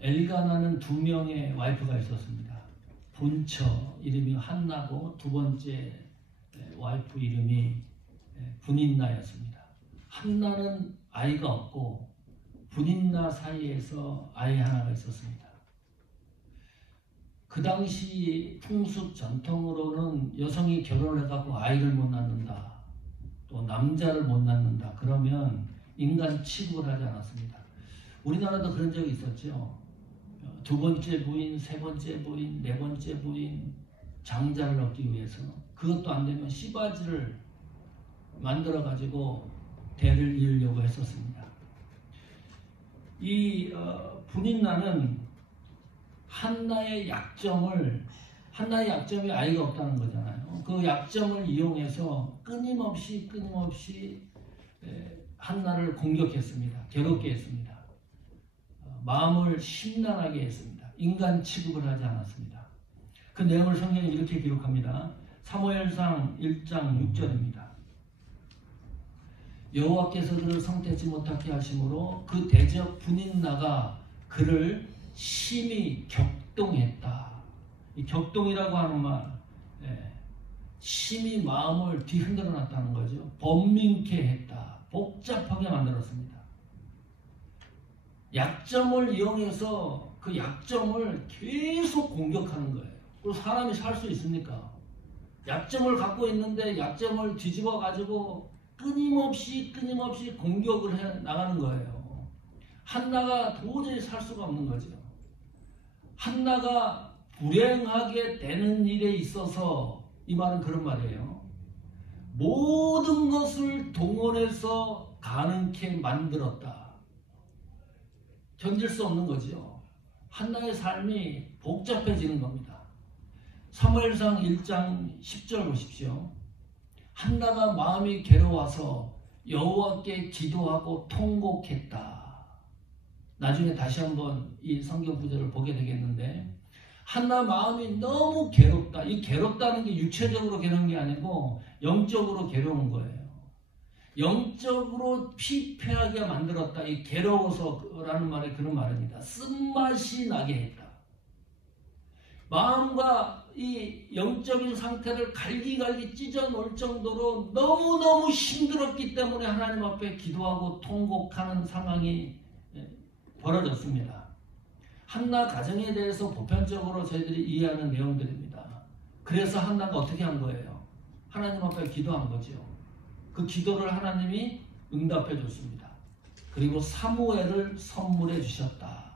엘가나는 2명의 와이프가 있었습니다. 본처 이름이 한나고 두 번째 와이프 이름이 분인나였습니다. 한나는 아이가 없고 분인나 사이에서 아이 하나가 있었습니다. 그 당시 풍습 전통으로는 여성이 결혼해갖고 아이를 못 낳는다, 또 남자를 못 낳는다 그러면 인간 취급을 하지 않았습니다. 우리나라도 그런 적이 있었죠. 두 번째 부인, 세 번째 부인, 네 번째 부인 장자를 얻기 위해서 그것도 안 되면 씨바지를 만들어 가지고 대를 이으려고 했었습니다. 이 분인나는 한나의 약점이 아이가 없다는 거잖아요. 그 약점을 이용해서 끊임없이 한나를 공격했습니다. 괴롭게 했습니다. 마음을 심란하게 했습니다. 인간 취급을 하지 않았습니다. 그 내용을 성경이 이렇게 기록합니다. 사무엘상 1장 6절입니다. 여호와께서 그를 성태치 못하게 하심으로 그 대적 분인나가 그를 심히 격동했다. 이 격동이라고 하는 말, 심히 마음을 뒤흔들어 놨다는 거죠. 번민케 했다. 복잡하게 만들었습니다. 약점을 이용해서 그 약점을 계속 공격하는 거예요. 그리고 사람이 살 수 있습니까? 약점을 갖고 있는데 약점을 뒤집어 가지고 끊임없이 공격을 해 나가는 거예요. 한나가 도저히 살 수가 없는 거죠. 한나가 불행하게 되는 일에 있어서 이 말은 그런 말이에요. 모든 것을 동원해서 가능케 만들었다. 견딜 수 없는 거죠. 한나의 삶이 복잡해지는 겁니다. 사무엘상 1장 10절 보십시오. 한나가 마음이 괴로워서 여호와께 기도하고 통곡했다. 나중에 다시 한번 이 성경 구절을 보게 되겠는데 한나 마음이 너무 괴롭다. 이 괴롭다는 게 육체적으로 괴로운 게 아니고 영적으로 괴로운 거예요. 영적으로 피폐하게 만들었다. 이 괴로워서라는 말이 그런 말입니다. 쓴맛이 나게 했다. 마음과 이 영적인 상태를 갈기갈기 찢어놓을 정도로 너무너무 힘들었기 때문에 하나님 앞에 기도하고 통곡하는 상황이 벌어졌습니다. 한나 가정에 대해서 보편적으로 저희들이 이해하는 내용들입니다. 그래서 한나가 어떻게 한 거예요? 하나님 앞에 기도한 거죠. 그 기도를 하나님이 응답해 줬습니다. 그리고 사무엘을 선물해 주셨다.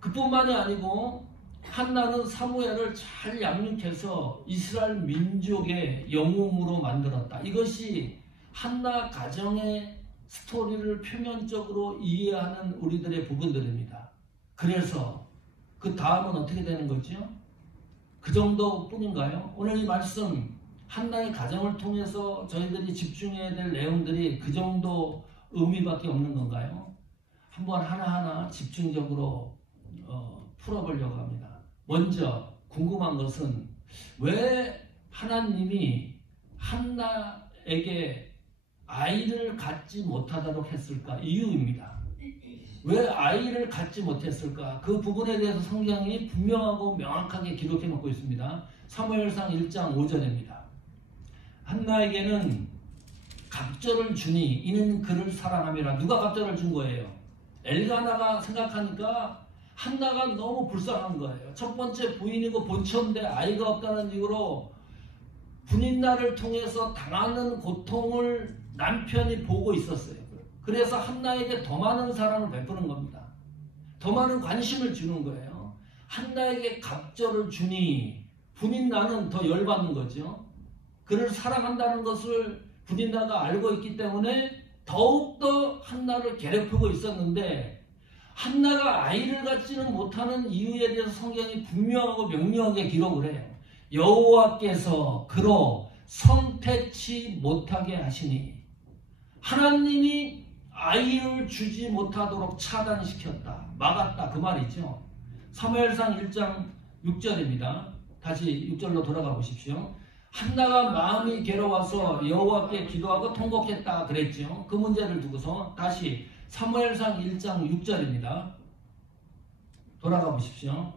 그뿐만이 아니고 한나는 사무엘을 잘 양육해서 이스라엘 민족의 영웅으로 만들었다. 이것이 한나 가정의 스토리를 표면적으로 이해하는 우리들의 부분들입니다. 그래서 그 다음은 어떻게 되는 거죠? 그 정도뿐인가요? 오늘 이 말씀 한나의 가정을 통해서 저희들이 집중해야 될 내용들이 그 정도 의미밖에 없는 건가요? 한번 하나하나 집중적으로 풀어보려고 합니다. 먼저 궁금한 것은 왜 하나님이 한나에게 아이를 갖지 못하도록 했을까? 이유입니다. 왜 아이를 갖지 못했을까? 그 부분에 대해서 성경이 분명하고 명확하게 기록해 놓고 있습니다. 사무엘상 1장 5절입니다. 한나에게는 갑절을 주니 이는 그를 사랑함이라. 누가 갑절을 준 거예요? 엘가나가 생각하니까 한나가 너무 불쌍한 거예요. 첫 번째 부인이고 본처인데 아이가 없다는 이유로 분인나를 통해서 당하는 고통을 남편이 보고 있었어요. 그래서 한나에게 더 많은 사랑을 베푸는 겁니다. 더 많은 관심을 주는 거예요. 한나에게 갑절을 주니 분인나는 더 열받는 거죠. 그를 사랑한다는 것을 분인나가 알고 있기 때문에 더욱더 한나를 괴롭히고 있었는데 한나가 아이를 갖지는 못하는 이유에 대해서 성경이 분명하고 명료하게 기록을 해요. 여호와께서 그로 성태치 못하게 하시니 하나님이 아이를 주지 못하도록 차단시켰다. 막았다. 그 말이죠. 사무엘상 1장 6절입니다. 다시 6절로 돌아가 보십시오. 한나가 마음이 괴로워서 여호와께 기도하고 통곡했다 그랬죠. 그 문제를 두고서 다시 사무엘상 1장 6절입니다. 돌아가 보십시오.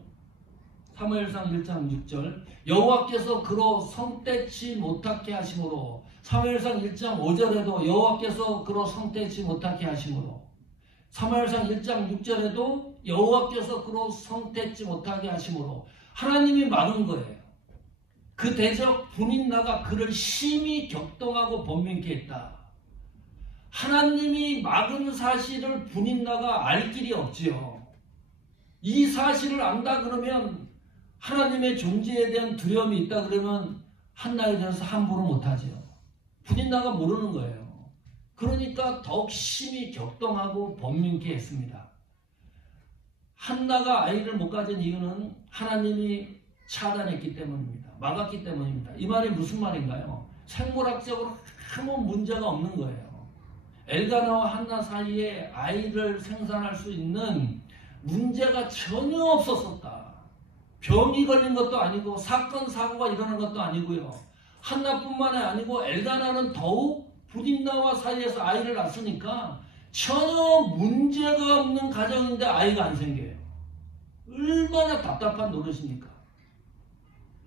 사무엘상 1장 6절 여호와께서 그로 성떼지 못하게 하심으로 사무엘상 1장 5절에도 여호와께서 그로 성떼지 못하게 하심으로 사무엘상 1장 6절에도 여호와께서 그로 성떼지 못하게 하심으로 하나님이 막은 거예요. 그 대적 분인나가 그를 심히 격동하고 번민케 했다. 하나님이 막은 사실을 분인나가 알 길이 없지요. 이 사실을 안다 그러면 하나님의 존재에 대한 두려움이 있다 그러면 한나에 대해서 함부로 못하죠. 분인나가 모르는 거예요. 그러니까 더욱 심히 격동하고 번민케 했습니다. 한나가 아이를 못 가진 이유는 하나님이 차단했기 때문입니다. 막았기 때문입니다. 이 말이 무슨 말인가요? 생물학적으로 아무 문제가 없는 거예요. 엘가나와 한나 사이에 아이를 생산할 수 있는 문제가 전혀 없었었다. 병이 걸린 것도 아니고 사건 사고가 일어난 것도 아니고요. 한나뿐만이 아니고 엘가나는 더욱 분인나와 사이에서 아이를 낳았으니까 전혀 문제가 없는 가정인데 아이가 안 생겨요. 얼마나 답답한 노릇입니까?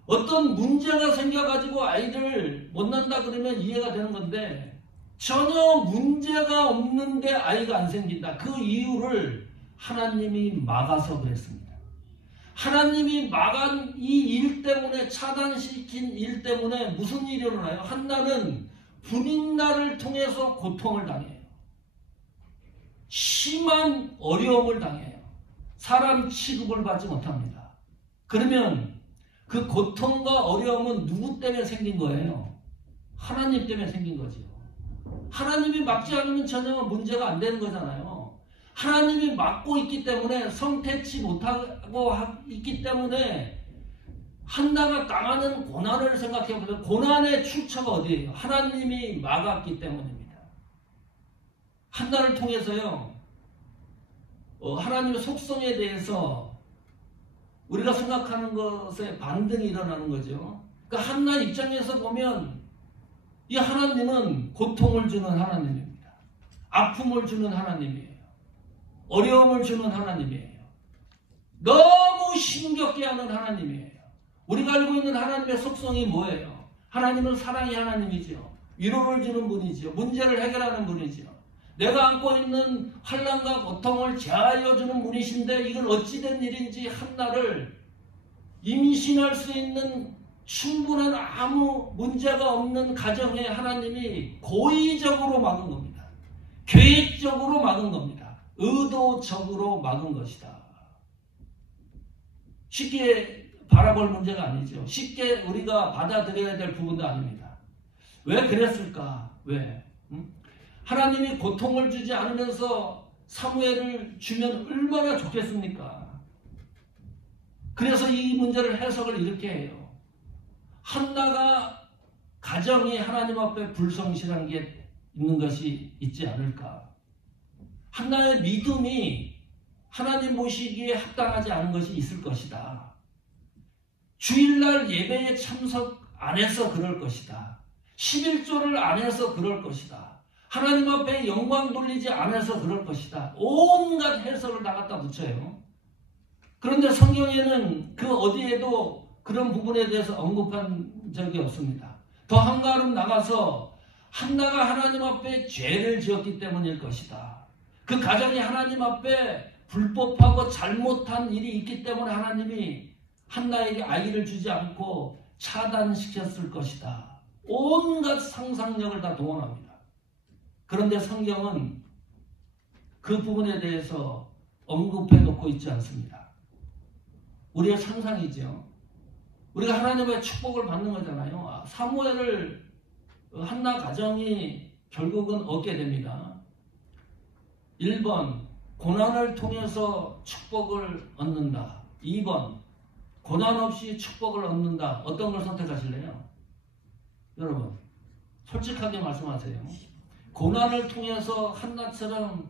어떤 문제가 생겨가지고 아이를 못 낳는다 그러면 이해가 되는 건데 전혀 문제가 없는데 아이가 안 생긴다. 그 이유를 하나님이 막아서 그랬습니다. 하나님이 막은 이 일 때문에 차단시킨 일 때문에 무슨 일이 일어나요? 한나는 분인나를 통해서 고통을 당해요. 심한 어려움을 당해요. 사람 취급을 받지 못합니다. 그러면 그 고통과 어려움은 누구 때문에 생긴 거예요? 하나님 때문에 생긴 거죠. 하나님이 막지 않으면 전혀 문제가 안 되는 거잖아요. 하나님이 막고 있기 때문에 성태치 못하고 있기 때문에 한나가 당하는 고난을 생각해 보세요. 고난의 출처가 어디예요? 하나님이 막았기 때문입니다. 한나를 통해서요. 하나님의 속성에 대해서 우리가 생각하는 것에 반등이 일어나는 거죠. 그러니까 한나 입장에서 보면 이 하나님은 고통을 주는 하나님입니다. 아픔을 주는 하나님이에요. 어려움을 주는 하나님이에요. 너무 힘겹게 하는 하나님이에요. 우리가 알고 있는 하나님의 속성이 뭐예요? 하나님은 사랑의 하나님이죠. 위로를 주는 분이죠. 문제를 해결하는 분이죠. 내가 안고 있는 환난과 고통을 제하여 주는 분이신데 이건 어찌된 일인지 한나를 임신할 수 있는 충분한 아무 문제가 없는 가정에 하나님이 고의적으로 막은 겁니다. 계획적으로 막은 겁니다. 의도적으로 막은 것이다. 쉽게 바라볼 문제가 아니죠. 쉽게 우리가 받아들여야 될 부분도 아닙니다. 왜 그랬을까? 왜? 하나님이 고통을 주지 않으면서 사무엘을 주면 얼마나 좋겠습니까? 그래서 이 문제를 해석을 이렇게 해요. 한나가 가정이 하나님 앞에 불성실한 게 있는 것이 있지 않을까? 한나의 믿음이 하나님 보시기에 합당하지 않은 것이 있을 것이다. 주일날 예배에 참석 안 해서 그럴 것이다. 11조를 안 해서 그럴 것이다. 하나님 앞에 영광 돌리지 않아서 그럴 것이다. 온갖 해석을 다 갖다 붙여요. 그런데 성경에는 그 어디에도 그런 부분에 대해서 언급한 적이 없습니다. 더 한 걸음 나가서 한나가 하나님 앞에 죄를 지었기 때문일 것이다. 그 가정이 하나님 앞에 불법하고 잘못한 일이 있기 때문에 하나님이 한나에게 아이를 주지 않고 차단시켰을 것이다. 온갖 상상력을 다 동원합니다. 그런데 성경은 그 부분에 대해서 언급해 놓고 있지 않습니다. 우리의 상상이죠. 우리가 하나님의 축복을 받는 거잖아요. 사무엘을 한나 가정이 결국은 얻게 됩니다. 1번 고난을 통해서 축복을 얻는다. 2번 고난 없이 축복을 얻는다. 어떤 걸 선택하실래요? 여러분 솔직하게 말씀하세요. 고난을 통해서 한나처럼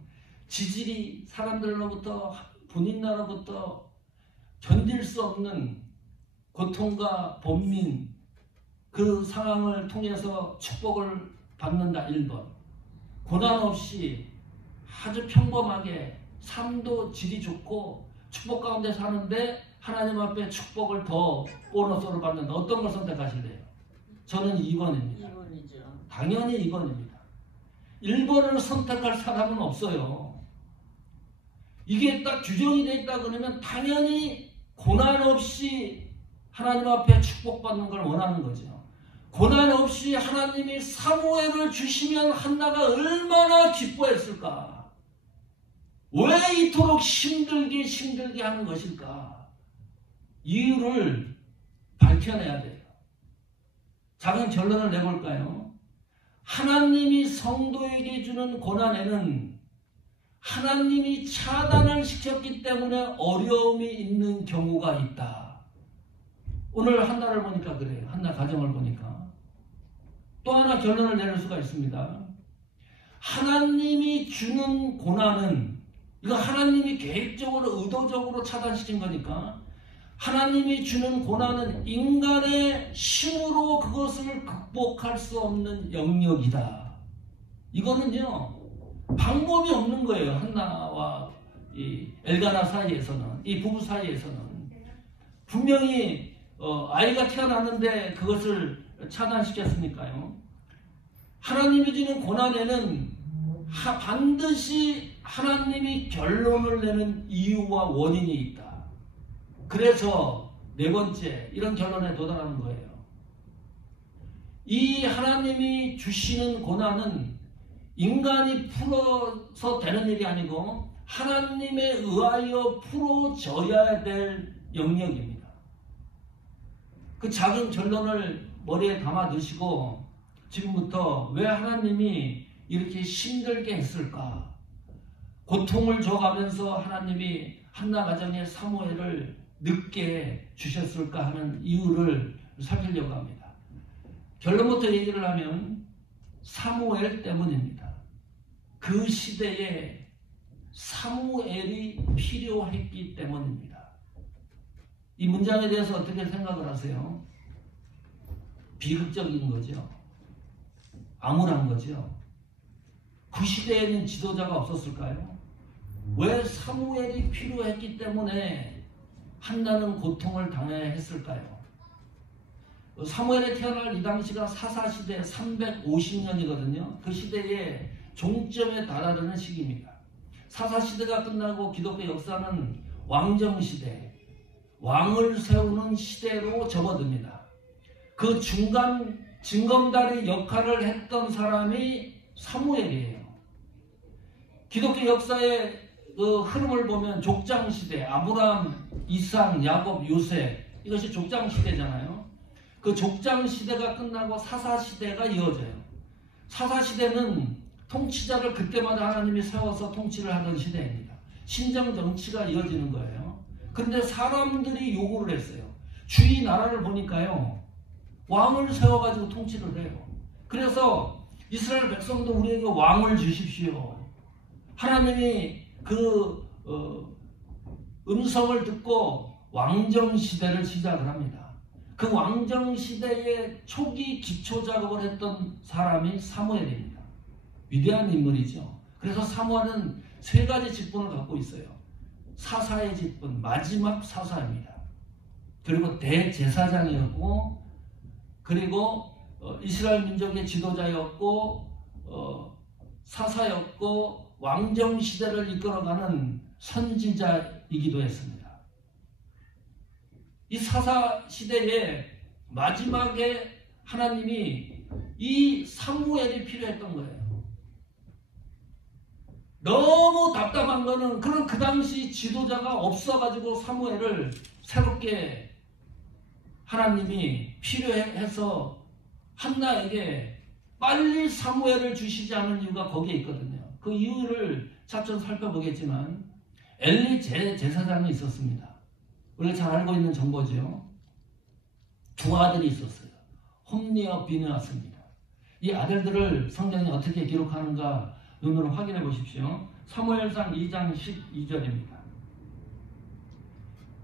지질이 사람들로부터 분인나로부터 견딜 수 없는 고통과 번민 그 상황을 통해서 축복을 받는다. 1번 고난 없이 아주 평범하게 삶도 질이 좋고 축복 가운데 사는데 하나님 앞에 축복을 더 보너스로 받는다. 어떤 걸 선택하실래요? 저는 2번입니다. 2번이죠. 당연히 2번입니다. 1번을 선택할 사람은 없어요. 이게 딱 규정이 되어 있다 그러면 당연히 고난 없이 하나님 앞에 축복받는 걸 원하는 거죠. 고난 없이 하나님이 사무엘을 주시면 한나가 얼마나 기뻐했을까? 왜 이토록 힘들게 하는 것일까? 이유를 밝혀내야 돼요. 작은 결론을 내볼까요? 하나님이 성도에게 주는 고난에는 하나님이 차단을 시켰기 때문에 어려움이 있는 경우가 있다. 오늘 한나를 보니까 그래요. 한나 가정을 보니까. 또 하나 결론을 내릴 수가 있습니다. 하나님이 주는 고난은, 이거 하나님이 계획적으로 의도적으로 차단시킨 거니까, 하나님이 주는 고난은 인간의 힘으로 그것을 극복할 수 없는 영역이다. 이거는요, 방법이 없는 거예요. 한나와 이 엘가나 사이에서는, 이 부부 사이에서는. 분명히 아이가 태어났는데 그것을 차단시켰으니까요. 하나님이 주는 고난에는 반드시 하나님이 결론을 내는 이유와 원인이 있다. 그래서 4번째 이런 결론에 도달하는 거예요. 이 하나님이 주시는 고난은 인간이 풀어서 되는 일이 아니고 하나님에 의하여 풀어져야 될 영역입니다. 그 작은 결론을 머리에 담아 두시고 지금부터 왜 하나님이 이렇게 힘들게 했을까? 고통을 줘가면서 하나님이 한나 가정에 사무엘을 늦게 주셨을까 하는 이유를 살피려고 합니다. 결론부터 얘기를 하면 사무엘 때문입니다. 그 시대에 사무엘이 필요했기 때문입니다. 이 문장에 대해서 어떻게 생각을 하세요? 비극적인 거죠. 암울한 거죠. 그 시대에는 지도자가 없었을까요? 왜 사무엘이 필요했기 때문에 한나는 고통을 당해야 했을까요? 사무엘에 태어날 이 당시가 사사시대 350년이거든요. 그 시대의 종점에 달하는 시기입니다. 사사시대가 끝나고 기독교 역사는 왕정시대, 왕을 세우는 시대로 접어듭니다. 그 중간 징검다리 역할을 했던 사람이 사무엘이에요. 기독교 역사의 그 흐름을 보면 족장시대, 아브라함, 이삭, 야곱, 요셉, 이것이 족장시대잖아요. 그 족장시대가 끝나고 사사시대가 이어져요. 사사시대는 통치자를 그때마다 하나님이 세워서 통치를 하던 시대입니다. 신정정치가 이어지는 거예요. 그런데 사람들이 요구를 했어요. 주위 나라를 보니까요, 왕을 세워가지고 통치를 해요. 그래서 이스라엘 백성도 우리에게 왕을 주십시오. 하나님이 그 음성을 듣고 왕정시대를 시작을 합니다. 그 왕정시대의 초기 기초작업을 했던 사람이 사무엘입니다. 위대한 인물이죠. 그래서 사무엘은 3가지 직분을 갖고 있어요. 사사의 직분, 마지막 사사입니다. 그리고 대제사장이었고, 그리고 이스라엘 민족의 지도자였고, 사사였고, 왕정시대를 이끌어가는 선지자이기도 했습니다. 이 사사시대의 마지막에 하나님이 이 사무엘이 필요했던 거예요. 너무 답답한 거는 그런 그 당시 지도자가 없어가지고 사무엘을 새롭게 하나님이 필요해서 한나에게 빨리 사무엘을 주시지 않은 이유가 거기에 있거든요. 그 이유를 차츰 살펴보겠지만 엘리 제사장이 있었습니다. 우리가 잘 알고 있는 정보죠. 2 아들이 있었어요. 홈리와 비느하스입니다. 이 아들들을 성경이 어떻게 기록하는가 눈으로 확인해 보십시오. 사무엘상 2장 12절입니다.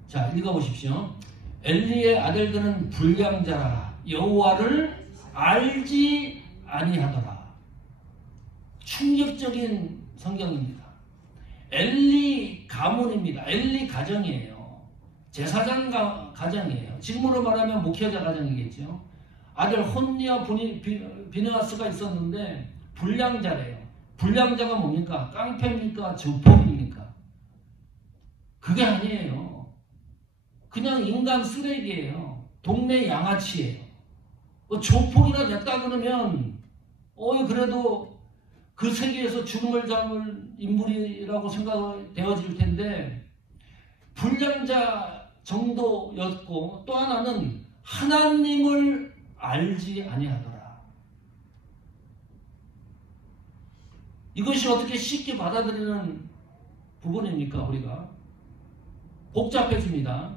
자, 읽어보십시오. 엘리의 아들들은 불량자라 여호와를 알지 아니하더라. 충격적인 성경입니다. 엘리 가문입니다. 조폭입니다. 엘리 가정이에요. 제사장 가정이에요. 지금으로 말하면 목회자 가정이겠죠. 아들 혼니와 비느하스가 있었는데 불량자래요. 불량자가 뭡니까? 깡패입니까? 조폭입니까? 그게 아니에요. 그냥 인간 쓰레기예요. 동네 양아치예요. 조폭이나 됐다 그러면 그래도 그 세계에서 주름을 잡을 인물이라고 생각되어질 텐데 불량자 정도였고 또 하나는 하나님을 알지 아니하더라. 이것이 어떻게 쉽게 받아들이는 부분입니까? 우리가 복잡해집니다.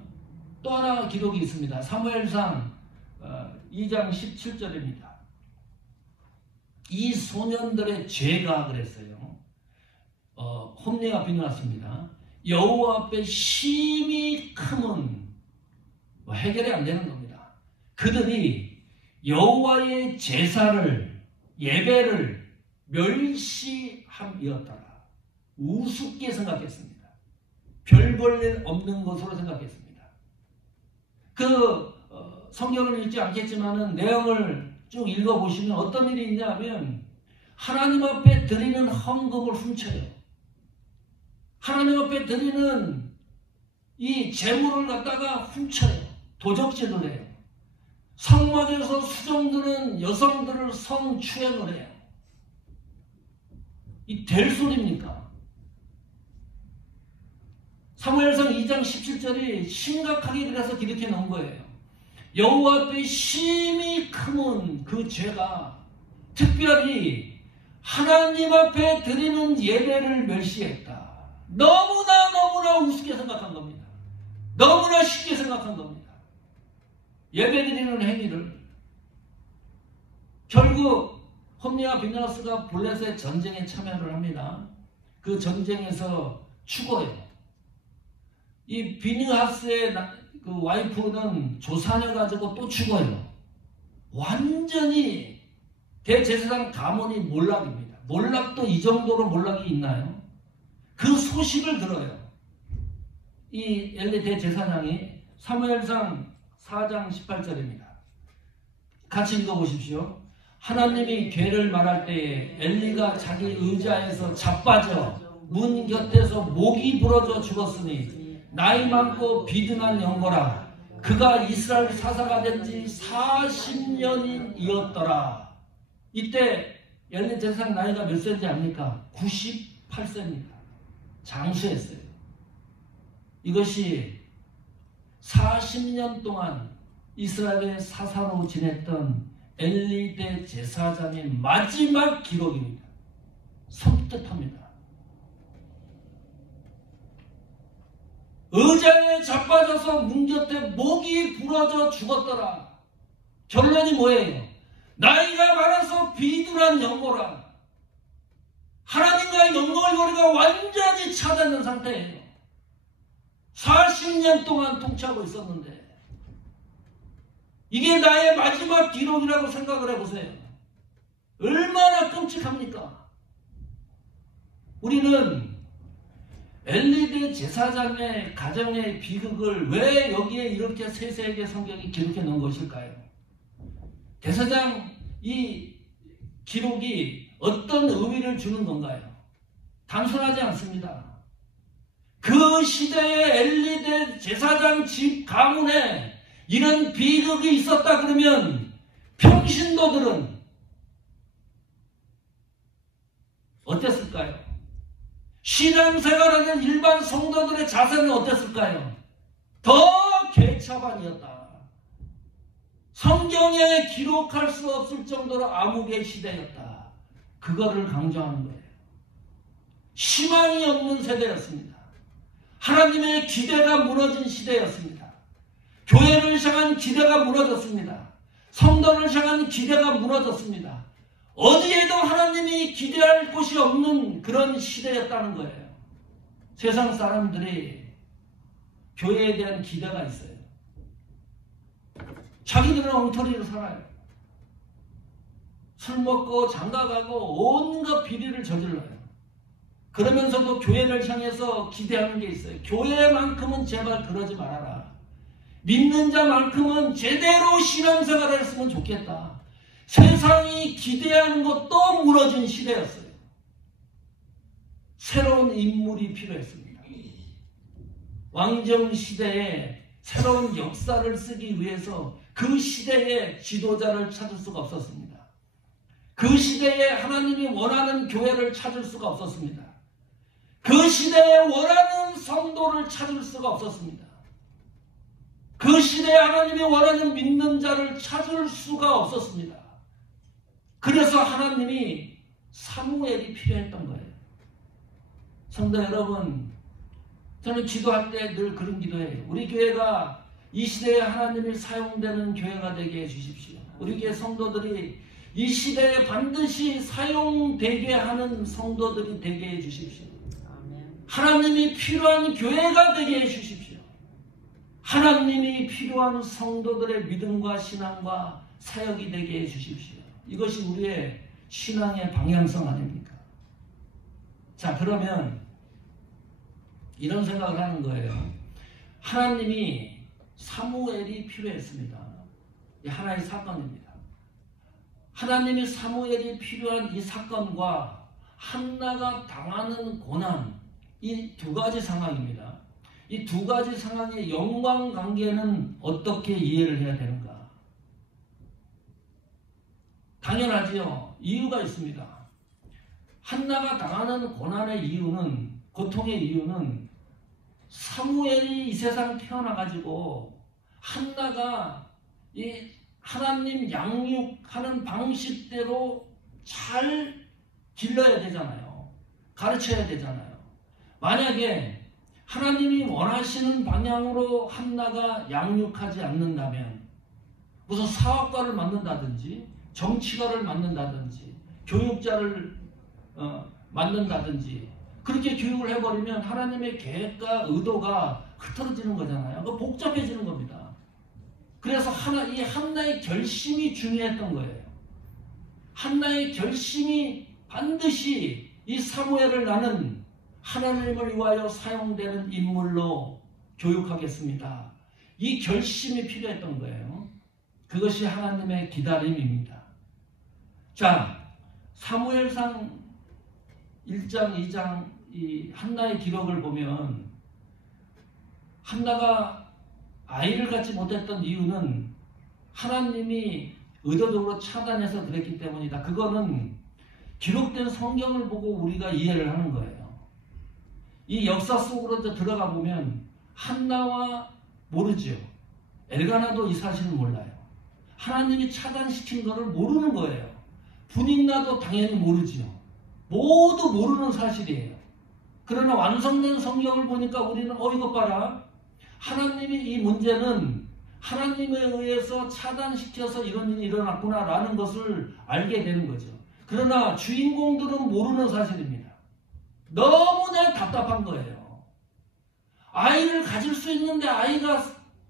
또 하나 기록이 있습니다. 사무엘상 2장 17절입니다. 이 소년들의 죄가 그랬어요. 홈리와 비느하스입니다. 여호와 앞에 심히 크면 해결이 안 되는 겁니다. 그들이 여호와의 제사를 예배를 멸시함이었더라. 우습게 생각했습니다. 별 볼 일 없는 것으로 생각했습니다. 성경을 읽지 않겠지만은 내용을 쭉 읽어보시면 어떤 일이 있냐면 하나님 앞에 드리는 헌금을 훔쳐요. 하나님 앞에 드리는 이 재물을 갖다가 훔쳐요. 도적질을 해요. 성막에서 수종드는 여성들을 성추행을 해요. 이 될 소리입니까? 사무엘상 2장 17절이 심각하게 그래서 기록해 놓은 거예요. 여호와 앞에 심히 크면 그 죄가 특별히 하나님 앞에 드리는 예배를 멸시했다. 너무나 우습게 생각한 겁니다. 너무나 쉽게 생각한 겁니다. 예배 드리는 행위를. 결국 홈리와 비느하스가 블레셋 전쟁에 참여를 합니다. 그 전쟁에서 죽어요. 이 비느하스의 그 와이프는 조산해가지고 또 죽어요. 완전히 대제사장 가문이 몰락입니다. 몰락도 이 정도로 몰락이 있나요? 그 소식을 들어요. 이 엘리 대제사장이 사무엘상 4장 18절입니다. 같이 읽어보십시오. 하나님이 괴를 말할 때에 엘리가 자기 의자에서 자빠져 문 곁에서 목이 부러져 죽었으니 나이 많고 비등한 영거라. 그가 이스라엘 사사가 된 지 40년이었더라. 이때 엘리 제사장 나이가 몇 세인지 압니까? 98세입니다. 장수했어요. 이것이 40년 동안 이스라엘의 사사로 지냈던 엘리 대제사장의 마지막 기록입니다. 섬뜩합니다. 의자에 자빠져서 문 곁에 목이 부러져 죽었더라. 결론이 뭐예요? 나이가 많아서 비둔한 영모라. 하나님과의 영광의 거리가 완전히 차단된 상태예요. 40년 동안 통치하고 있었는데 이게 나의 마지막 기록이라고 생각을 해보세요. 얼마나 끔찍합니까? 우리는 엘리 제사장의 가정의 비극을 왜 여기에 이렇게 세세하게 성경이 기록해 놓은 것일까요? 제사장 이 기록이 어떤 의미를 주는 건가요? 단순하지 않습니다. 그 시대의 엘리 제사장 집 가문에 이런 비극이 있었다 그러면 평신도들은 어땠을까요? 신앙생활하는 일반 성도들의 자세는 어땠을까요? 더 개차반이었다. 성경에 기록할 수 없을 정도로 암흑의 시대였다. 그거를 강조하는 거예요. 희망이 없는 세대였습니다. 하나님의 기대가 무너진 시대였습니다. 교회를 향한 기대가 무너졌습니다. 성도를 향한 기대가 무너졌습니다. 어디에도 하나님이 기대할 곳이 없는 그런 시대였다는 거예요. 세상 사람들이 교회에 대한 기대가 있어요. 자기들은 엉터리로 살아요. 술 먹고 장가가고 온갖 비리를 저질러요. 그러면서도 교회를 향해서 기대하는 게 있어요. 교회만큼은 제발 그러지 말아라. 믿는 자만큼은 제대로 신앙생활을 했으면 좋겠다. 세상이 기대하는 것도 무너진 시대였어요. 새로운 인물이 필요했습니다. 왕정 시대에 새로운 역사를 쓰기 위해서 그 시대의 지도자를 찾을 수가 없었습니다. 그 시대에 하나님이 원하는 교회를 찾을 수가 없었습니다. 그 시대에 원하는 성도를 찾을 수가 없었습니다. 그 시대에 하나님이 원하는 믿는 자를 찾을 수가 없었습니다. 그래서 하나님이 사무엘이 필요했던 거예요. 성도 여러분, 저는 기도할 때 늘 그런 기도해요. 우리 교회가 이 시대에 하나님이 사용되는 교회가 되게 해주십시오. 우리 교회 성도들이 이 시대에 반드시 사용되게 하는 성도들이 되게 해주십시오. 하나님이 필요한 교회가 되게 해주십시오. 하나님이 필요한 성도들의 믿음과 신앙과 사역이 되게 해주십시오. 이것이 우리의 신앙의 방향성 아닙니까? 자, 그러면 이런 생각을 하는 거예요. 하나님이 사무엘이 필요했습니다. 이 하나의 사건입니다. 하나님이 사무엘이 필요한 이 사건과 한나가 당하는 고난, 이 두 가지 상황입니다. 이 두 가지 상황의 연관관계는 어떻게 이해를 해야 되는가? 당연하지요. 이유가 있습니다. 한나가 당하는 고난의 이유는, 고통의 이유는 사무엘이 이 세상 태어나가지고 한나가 이 하나님 양육하는 방식대로 잘 길러야 되잖아요. 가르쳐야 되잖아요. 만약에 하나님이 원하시는 방향으로 한나가 양육하지 않는다면 무슨 사업가를 만든다든지 정치가를 만든다든지 교육자를 만든다든지 그렇게 교육을 해버리면 하나님의 계획과 의도가 흐트러지는 거잖아요. 그 복잡해지는 겁니다. 그래서 이 한나의 결심이 중요했던 거예요. 한나의 결심이 반드시 이 사무엘을 나는 하나님을 위하여 사용되는 인물로 교육하겠습니다. 이 결심이 필요했던 거예요. 그것이 하나님의 기다림입니다. 자, 사무엘상 1장, 2장 이 한나의 기록을 보면 한나가 아이를 갖지 못했던 이유는 하나님이 의도적으로 차단해서 그랬기 때문이다. 그거는 기록된 성경을 보고 우리가 이해를 하는 거예요. 이 역사 속으로 들어가 보면 한나와 모르죠. 엘가나도 이 사실을 몰라요. 하나님이 차단시킨 것을 모르는 거예요. 분인나도 당연히 모르죠. 모두 모르는 사실이에요. 그러나 완성된 성경을 보니까 우리는 이것 봐라. 하나님이 이 문제는 하나님에 의해서 차단시켜서 이런 일이 일어났구나 라는 것을 알게 되는 거죠. 그러나 주인공들은 모르는 사실입니다. 너무나 답답한 거예요. 아이를 가질 수 있는데 아이가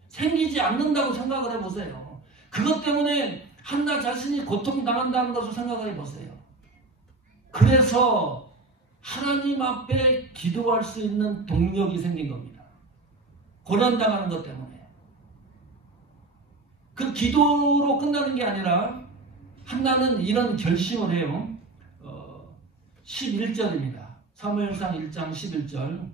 생기지 않는다고 생각을 해보세요. 그것 때문에 한나 자신이 고통당한다는 것을 생각을 해보세요. 그래서 하나님 앞에 기도할 수 있는 동력이 생긴 겁니다. 고난당하는 것 때문에. 그 기도로 끝나는 게 아니라 한나는 이런 결심을 해요. 11절입니다. 사무엘상 1장 11절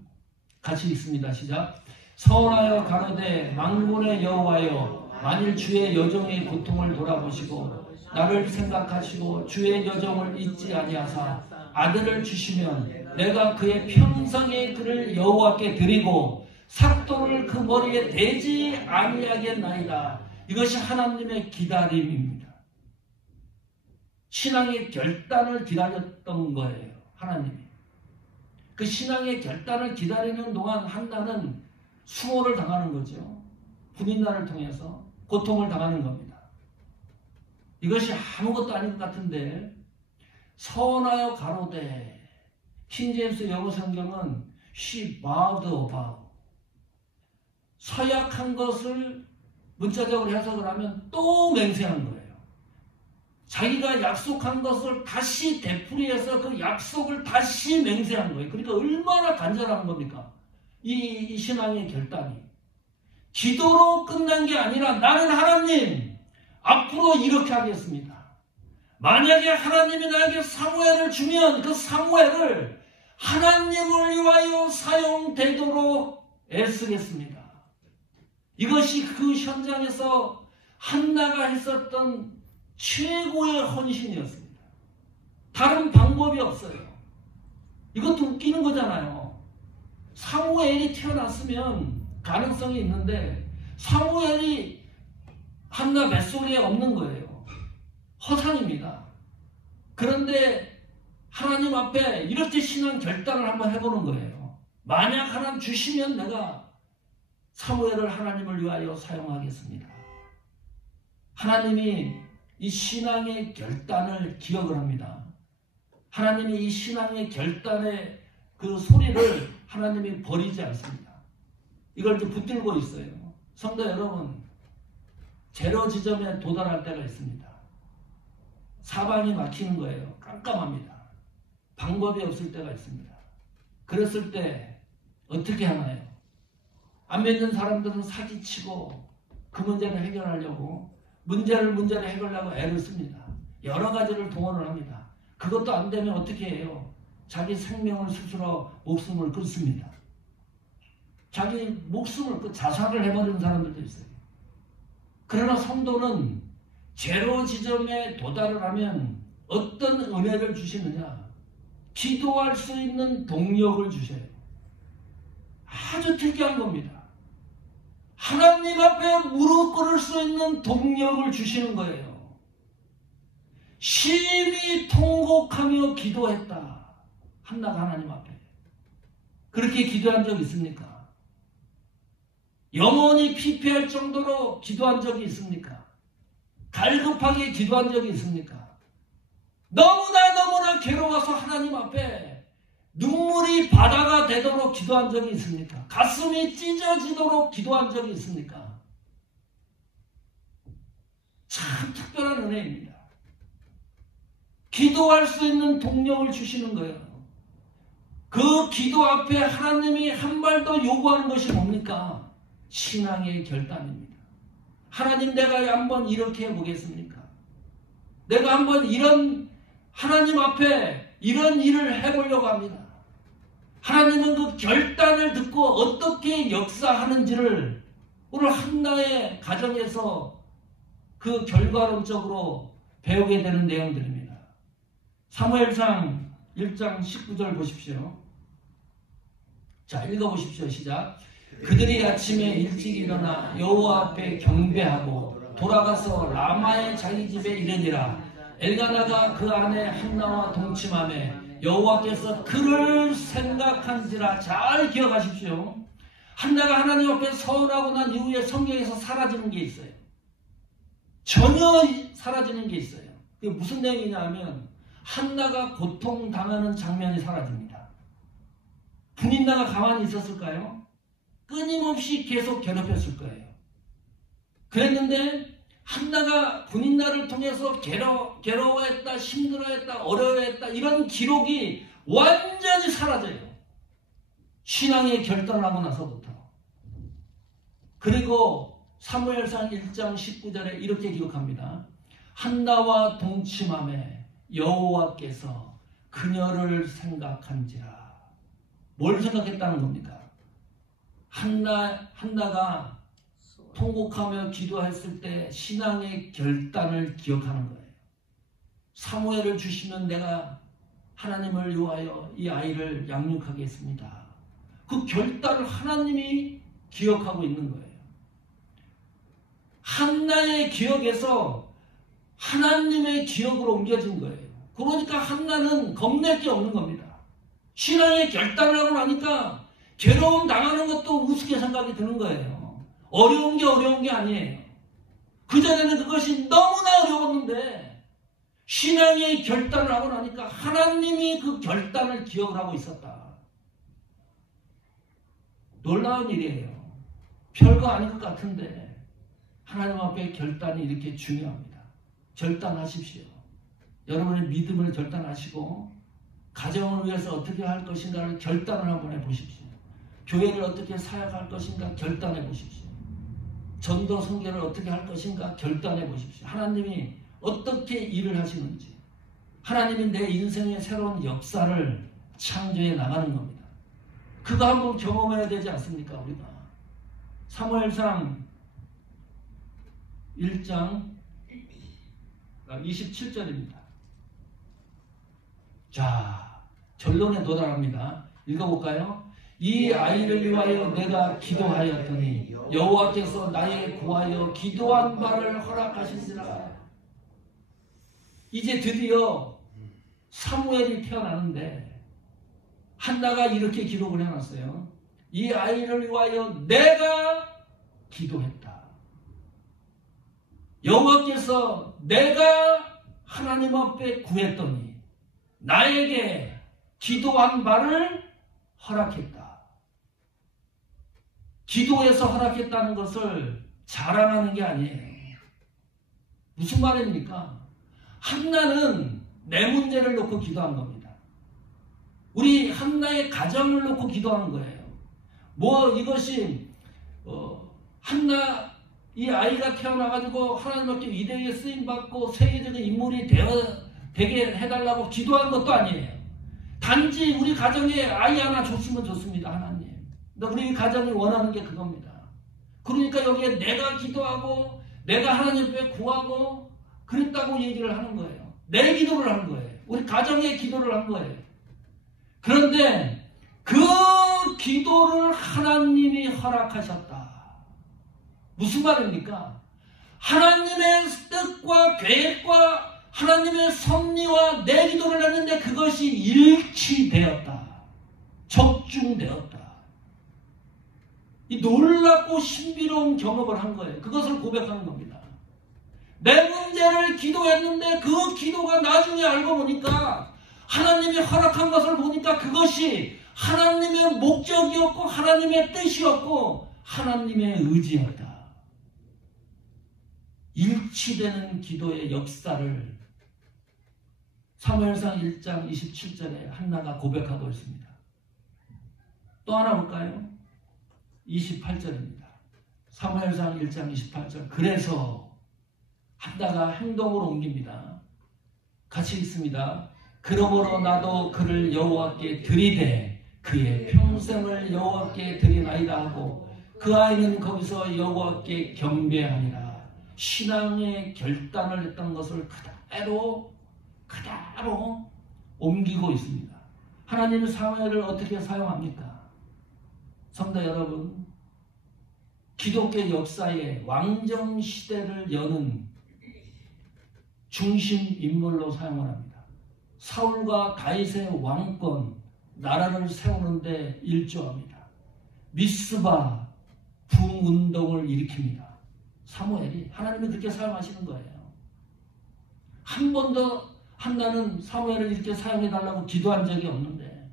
같이 읽습니다. 시작. 서원하여 가로되 만군의 여호와여 만일 주의 여종의 고통을 돌아보시고 나를 생각하시고 주의 여종을 잊지 아니하사 아들을 주시면 내가 그의 평생의 그를 여호와께 드리고 삭도를 그 머리에 대지 아니하겠나이다. 이것이 하나님의 기다림입니다. 신앙의 결단을 기다렸던 거예요. 하나님이. 그 신앙의 결단을 기다리는 동안 한나는 수모를 당하는 거죠. 분인나를 통해서 고통을 당하는 겁니다. 이것이 아무것도 아닌 것 같은데 서원하여 가로되 킹제임스 영어 성경은 she bowed above 서약한 것을 문자적으로 해석을 하면 또 맹세한 거예요. 자기가 약속한 것을 다시 되풀이해서 그 약속을 다시 맹세한 거예요. 그러니까 얼마나 간절한 겁니까? 이 신앙의 결단이. 기도로 끝난 게 아니라 나는 하나님 앞으로 이렇게 하겠습니다. 만약에 하나님이 나에게 사무엘을 주면 그 사무엘을 하나님을 위하여 사용되도록 애쓰겠습니다. 이것이 그 현장에서 한나가 했었던 최고의 헌신이었습니다. 다른 방법이 없어요. 이것도 웃기는 거잖아요. 사무엘이 태어났으면 가능성이 있는데 사무엘이 한나 뱃속에 없는 거예요. 허상입니다. 그런데 하나님 앞에 이렇게 신앙 결단을 한번 해보는 거예요. 만약 하나님 주시면 내가 사무엘을 하나님을 위하여 사용하겠습니다. 하나님이 이 신앙의 결단을 기억을 합니다. 하나님이 이 신앙의 결단의 그 소리를 하나님이 버리지 않습니다. 이걸 이제 붙들고 있어요. 성도 여러분, 제로 지점에 도달할 때가 있습니다. 사방이 막히는 거예요. 깜깜합니다. 방법이 없을 때가 있습니다. 그랬을 때 어떻게 하나요? 안 믿는 사람들은 사기치고 그 문제를 해결하려고 문제를 해결하려고 애를 씁니다. 여러 가지를 동원을 합니다. 그것도 안 되면 어떻게 해요? 자기 생명을 스스로 목숨을 끊습니다. 자기 목숨을 자살을 해버리는 사람들도 있어요. 그러나 성도는 제로 지점에 도달을 하면 어떤 은혜를 주시느냐? 기도할 수 있는 동력을 주셔요. 아주 특이한 겁니다. 하나님 앞에 무릎 꿇을 수 있는 동력을 주시는 거예요. 심히 통곡하며 기도했다. 한나가 하나님 앞에. 그렇게 기도한 적 있습니까? 영혼이 피폐할 정도로 기도한 적이 있습니까? 갈급하게 기도한 적이 있습니까? 너무나 괴로워서 하나님 앞에 눈물이 바다가 되도록 기도한 적이 있습니까? 가슴이 찢어지도록 기도한 적이 있습니까? 참 특별한 은혜입니다. 기도할 수 있는 동력을 주시는 거예요. 그 기도 앞에 하나님이 한 발 더 요구하는 것이 뭡니까? 신앙의 결단입니다. 하나님, 내가 한번 이렇게 해보겠습니까? 내가 한번 이런 하나님 앞에 이런 일을 해보려고 합니다. 하나님은 그 결단을 듣고 어떻게 역사하는지를 오늘 한나의 가정에서 그 결과론적으로 배우게 되는 내용들입니다. 사무엘상 1장 19절 보십시오. 자, 읽어보십시오. 시작. 그들이 아침에 일찍 일어나 여호와 앞에 경배하고 돌아가서 라마의 자기 집에 이르니라. 엘가나가 그 아내 한나와 동침하며 여호와께서 그를 생각한지라. 잘 기억하십시오. 한나가 하나님 앞에 서원하고 난 이후에 성경에서 사라지는 게 있어요. 전혀 사라지는 게 있어요. 그게 무슨 내용이냐 하면 한나가 고통당하는 장면이 사라집니다. 분인나가 가만히 있었을까요? 끊임없이 계속 괴롭혔을 거예요. 그랬는데 한나가 분인나를 통해서 괴로워했다, 힘들어했다, 어려워했다, 이런 기록이 완전히 사라져요. 신앙의 결단을 하고 나서부터. 그리고 사무엘상 1장 19절에 이렇게 기록합니다. 한나와 동침함에 여호와께서 그녀를 생각한지라. 뭘 생각했다는 겁니까? 한나가 통곡하며 기도했을 때 신앙의 결단을 기억하는 거예요. 사무엘을 주시면 내가 하나님을 위하여 이 아이를 양육하겠습니다. 그 결단을 하나님이 기억하고 있는 거예요. 한나의 기억에서 하나님의 기억으로 옮겨진 거예요. 그러니까 한나는 겁낼 게 없는 겁니다. 신앙의 결단을 하고 나니까 괴로움 당하는 것도 우습게 생각이 드는 거예요. 어려운 게 아니에요. 그전에는 그것이 너무나 어려웠는데 신앙의 결단을 하고 나니까 하나님이 그 결단을 기억을 하고 있었다. 놀라운 일이에요. 별거 아닌 것 같은데 하나님 앞에 결단이 이렇게 중요합니다. 결단하십시오. 여러분의 믿음을 결단하시고 가정을 위해서 어떻게 할 것인가를 결단을 한번 해보십시오. 교회를 어떻게 사역할 것인가 결단해 보십시오. 전도 선교를 어떻게 할 것인가 결단해 보십시오. 하나님이 어떻게 일을 하시는지, 하나님이 내 인생의 새로운 역사를 창조해 나가는 겁니다. 그거 한번 경험해야 되지 않습니까? 우리가 사무엘상 1장 27절입니다. 자, 결론에 도달합니다. 읽어볼까요? 이 아이를 위하여 내가 기도하였더니 여호와께서 나의 구하여 기도한 바를 허락하시니라. 이제 드디어 사무엘이 태어나는데 한나가 이렇게 기록을 해놨어요. 이 아이를 위하여 내가 기도했다. 여호와께서 내가 하나님 앞에 구했더니 나에게 기도한 바를 허락했다. 기도해서 허락했다는 것을 자랑하는 게 아니에요. 무슨 말입니까? 한나는 내 문제를 놓고 기도한 겁니다. 우리 한나의 가정을 놓고 기도하는 거예요. 이것이 한나 이 아이가 태어나가지고 하나님 앞에 위대하게 쓰임받고 세계적인 인물이 되게 해달라고 기도한 것도 아니에요. 단지 우리 가정에 아이 하나 줬으면 좋습니다. 하나님. 우리 가정이 원하는 게 그겁니다. 그러니까 여기에 내가 기도하고 내가 하나님 앞에 구하고 그랬다고 얘기를 하는 거예요. 내 기도를 한 거예요. 우리 가정의 기도를 한 거예요. 그런데 그 기도를 하나님이 허락하셨다. 무슨 말입니까? 하나님의 뜻과 계획과 하나님의 섭리와 내 기도를 했는데 그것이 일치되었다. 적중되었다. 이 놀랍고 신비로운 경험을 한 거예요. 그것을 고백하는 겁니다. 내 문제를 기도했는데 그 기도가 나중에 알고 보니까 하나님이 허락한 것을 보니까 그것이 하나님의 목적이었고 하나님의 뜻이었고 하나님의 의지였다. 일치되는 기도의 역사를 사무엘상 1장 27절에 한나가 고백하고 있습니다. 또 하나 볼까요? 28절입니다. 사무엘상 1장 28절. 그래서 한나가 행동으로 옮깁니다. 같이 읽습니다. 그러므로 나도 그를 여호와께 드리되 그의 평생을 여호와께 드리나이다 하고 그 아이는 거기서 여호와께 경배하니라. 신앙의 결단을 했던 것을 그대로 옮기고 있습니다. 하나님은 사무엘을 어떻게 사용합니까? 성도 여러분, 기독교 역사의 왕정 시대를 여는 중심 인물로 사용을 합니다. 사울과 다윗의 왕권, 나라를 세우는데 일조합니다. 미스바 부운동을 일으킵니다. 사무엘이 하나님이 그렇게 사용하시는 거예요. 한 번도 한나는 사무엘을 이렇게 사용해달라고 기도한 적이 없는데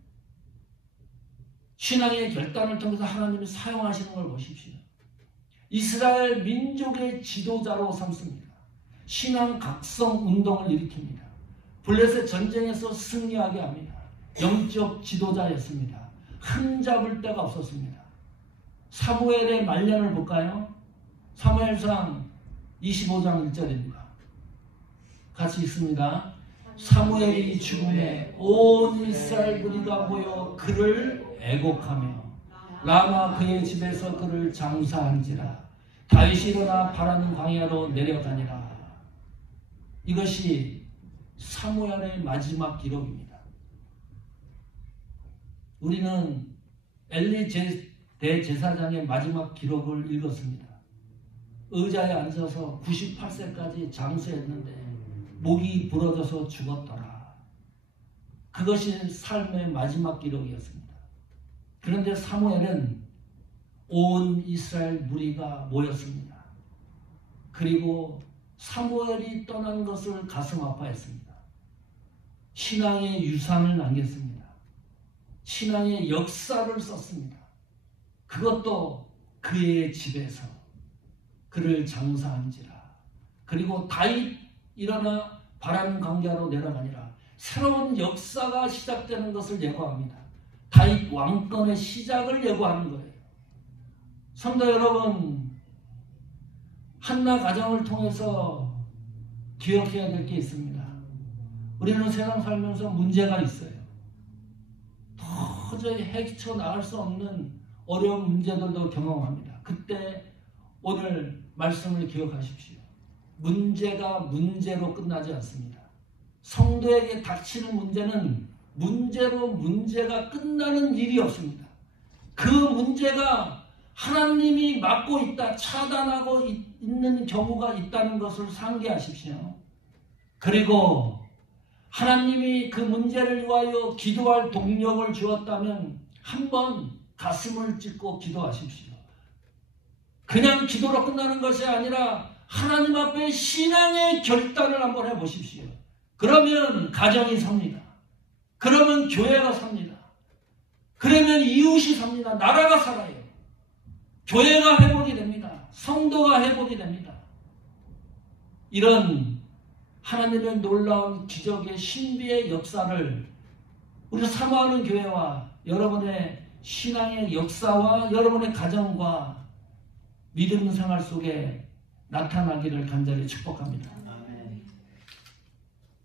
신앙의 결단을 통해서 하나님이 사용하시는 걸 보십시오. 이스라엘 민족의 지도자로 삼습니다. 신앙 각성 운동을 일으킵니다. 블레셋 전쟁에서 승리하게 합니다. 영적 지도자였습니다. 흠잡을 데가 없었습니다. 사무엘의 말년을 볼까요? 사무엘상 25장 1절입니다. 같이 읽습니다. 사무엘이 죽음에 온 이스라엘 무리가 모여 그를 애곡하며 라마 그의 집에서 그를 장사한지라. 다윗이 일어나 바라는 광야로 내려가니라. 이것이 사무엘의 마지막 기록입니다. 우리는 엘리 대제사장의 마지막 기록을 읽었습니다. 의자에 앉아서 98세까지 장수했는데 목이 부러져서 죽었더라. 그것이 삶의 마지막 기록이었습니다. 그런데 사무엘은 온 이스라엘 무리가 모였습니다. 그리고 사무엘이 떠난 것을 가슴 아파했습니다. 신앙의 유산을 남겼습니다. 신앙의 역사를 썼습니다. 그것도 그의 집에서 그를 장사한지라. 그리고 다윗 일어나 바람 광야로 내려가니라. 새로운 역사가 시작되는 것을 예고합니다. 다윗 왕권의 시작을 예고하는 거예요. 성도 여러분, 한나 가정을 통해서 기억해야 될 게 있습니다. 우리는 세상 살면서 문제가 있어요. 도저히 헤쳐나갈 수 없는 어려운 문제들도 경험합니다. 그때 오늘 말씀을 기억하십시오. 문제가 문제로 끝나지 않습니다. 성도에게 닥치는 문제는 문제로 문제가 끝나는 일이 없습니다. 그 문제가 하나님이 막고 있다, 차단하고 있는 경우가 있다는 것을 상기하십시오. 그리고 하나님이 그 문제를 위하여 기도할 동력을 주었다면 한번 가슴을 찢고 기도하십시오. 그냥 기도로 끝나는 것이 아니라 하나님 앞에 신앙의 결단을 한번 해보십시오. 그러면 가정이 삽니다. 그러면 교회가 삽니다. 그러면 이웃이 삽니다. 나라가 살아요. 교회가 회복이 됩니다. 성도가 회복이 됩니다. 이런 하나님의 놀라운 기적의 신비의 역사를 우리 사모하는 교회와 여러분의 신앙의 역사와 여러분의 가정과 믿음 생활 속에 나타나기를 간절히 축복합니다.